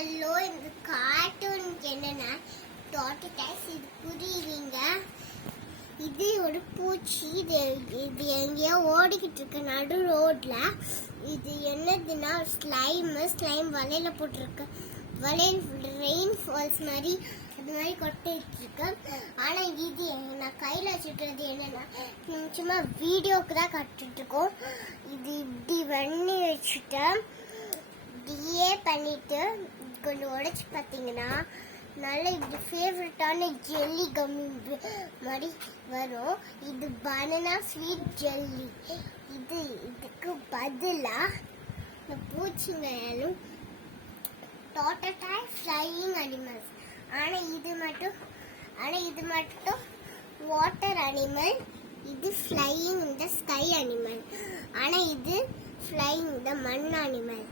Hello, இந்த cartoon என்னன்னா டாட்டர்டைஸ். இது புரியுறீங்க? இது ஒரு பூச்சி. இது எங்கேயோ ஓடிக்கிட்டு இருக்கு நடு ரோட்ல. இது என்னதுன்னா ஸ்லைம் வலையில போட்டிருக்கு. வலையில் ரெயின் ஃபால்ஸ் மாதிரி அது மாதிரி கொட்டிட்டு இருக்கு. ஆனா இது நான் கையில வச்சுக்கிறது என்னன்னா சும்மா வீடியோக்கு தான் கட்டிட்டு இருக்கோம். இது இப்படி பண்ணி வச்சுட்டேன். இப்படியே பண்ணிட்டு கொஞ்சம் உடைச்சு பார்த்தீங்கன்னா நல்ல இப்படி ஃபேவரட்டான ஜெல்லி கம்மி மாதிரி வரும். இது பனானா ஸ்வீட் ஜெல்லி. இதுக்கு பதிலாக இந்த பூச்சிங்களும் டாட்டர்டைஸ் ஃப்ளையிங் அனிமல்ஸ். ஆனால் இது மட்டும் வாட்டர் அனிமல். இது ஃப்ளையிங் இந்த ஸ்கை அனிமல். ஆனால் இது ஃப்ளையிங் இந்த மண் அனிமல்.